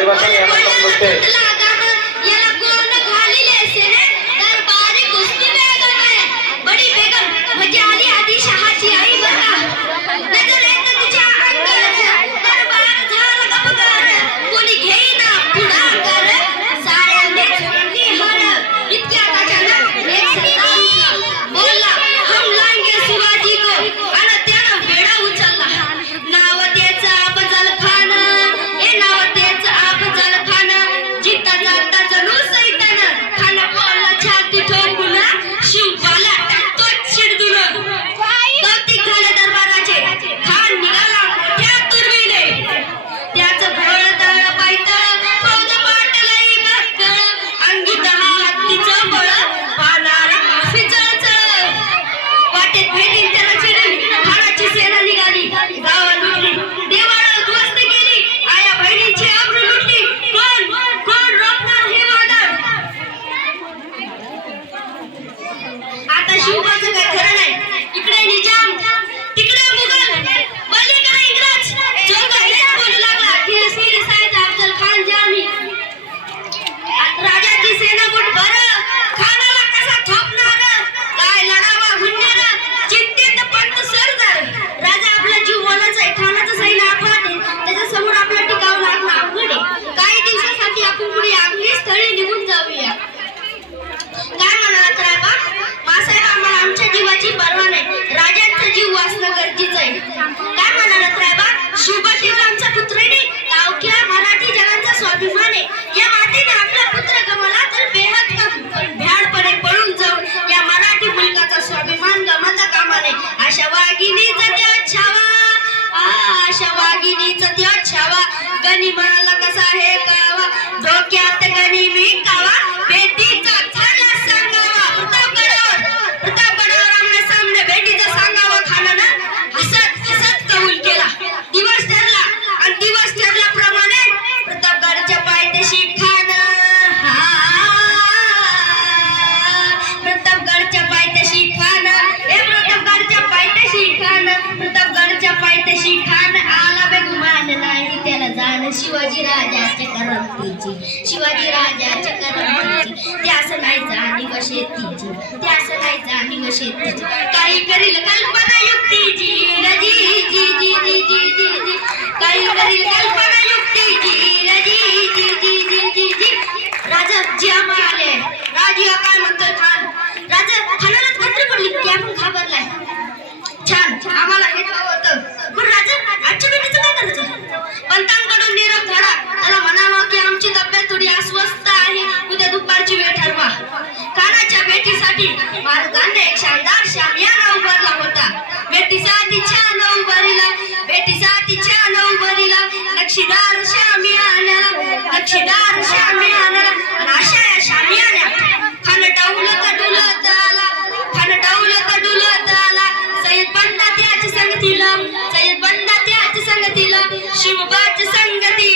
आदिवासी यांना बोलते गनिमाला कसा हे कावा डोक्यात गणी मी कावा बेटीचा झाला सांगावा प्रतापगडावर आमने सामने बेटीचा सांगावा खानानं हसत कबूल केला दिवस ठरला आणि दिवस ठरल्याप्रमाणे प्रतापगडच्या पायथ्याशी खान प्रतापगडच्या पायथ्याशी खान प्रतापगडच्या पायथ्याशी खान आला बेगुमान नाही त्याला जाण शिवाजी राजाच्या करमतीची त्यास नाही जाणीव शेतीची काही करील कल्पना युक्तीची काही करील कल्पना युक्तीची राजा ज्या आले राजा काय म्हणतोय खानालाच खात्री पडली की आपण घाबरलाय छान आम्हाला हे होतं पण राजा आजच्या बेटीचं काय करायचं पंतांकडून निरोप धरा त्याला म्हणावं की आमची तब्येत थोडी अस्वस्थ आहे उद्या दुपारची वेळ ठरवा खानाच्या बेटीसाठी महाराजांनी एक शानदार शामियाना उभारला होता बेटीसाठी छान उभारीला नक्षीदार शामियाना आणि अशा या शामियाना खान डावलं का डुलत आला सय्यद बंदा त्याच्या संगतीला शिवबाच्या संगती